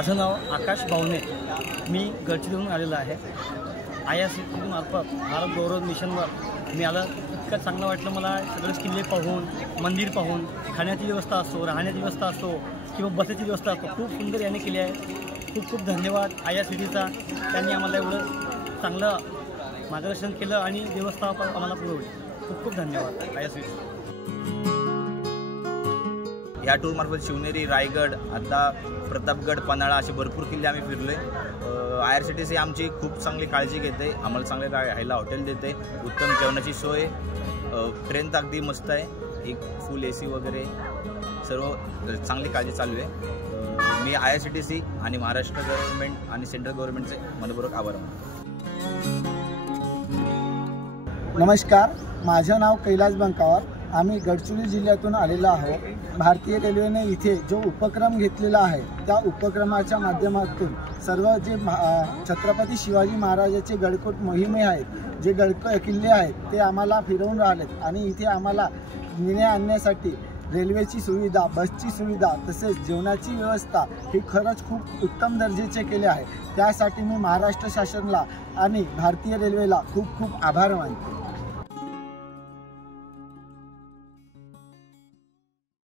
माझं नाव आकाश बावणे, मी गडचिरोलीहून आलेलो आहे। IRCTC मार्फत भारत गौरव मिशनवर मी आलं। इतकं चांगलं वाटलं मला, सगळेच किल्ले पाहून, मंदिर पाहून, खाण्याची व्यवस्था असो, राहण्याची व्यवस्था असो किंवा बसायची व्यवस्था असो, खूप सुंदर याने केली आहे। खूप खूप धन्यवाद IRCTCचा, त्यांनी आम्हाला एवढं चांगलं मार्गदर्शन केलं आणि व्यवस्था आम्हाला पुरवली। खूप खूप धन्यवाद IRCTC। या टूरमार्फत शिवनेरी, रायगड, आता प्रतापगड, पन्हाळा असे भरपूर किल्ले आम्ही फिरले। IRCTC आमची खूप चांगली काळजी घेते, आम्हाला चांगले राहायला हॉटेल देते, उत्तम जेवणाची सोय, ट्रेन तर अगदी मस्त आहे, एक फुल AC वगैरे सर्व चांगली काळजी चालू आहे। मी IRCTC आणि महाराष्ट्र गव्हर्नमेंट आणि सेंट्रल गव्हर्नमेंटचे मनपूर्वक आभार मानतो। नमस्कार, माझे नाव कैलास बंकावर, आम्ही गडचिरोली जिल्ह्यातून आलेलो आहोत। भारतीय रेल्वेने इथे जो उपक्रम घेतलेला आहे त्या उपक्रमाच्या माध्यमातून सर्व जे छत्रपती शिवाजी महाराजांचे गडकोट मोहिमे आहेत, जे किल्ले आहेत ते आम्हाला फिरवून राहिलेत आणि इथे आम्हाला नेण्या आणण्यासाठी रेल्वेची सुविधा, बसची सुविधा तसेच जेवणाची व्यवस्था ही खरंच खूप उत्तम दर्जाचे केले आहे। त्यासाठी मी महाराष्ट्र शासनाला आणि भारतीय रेल्वेला खूप खूप आभार मानतो।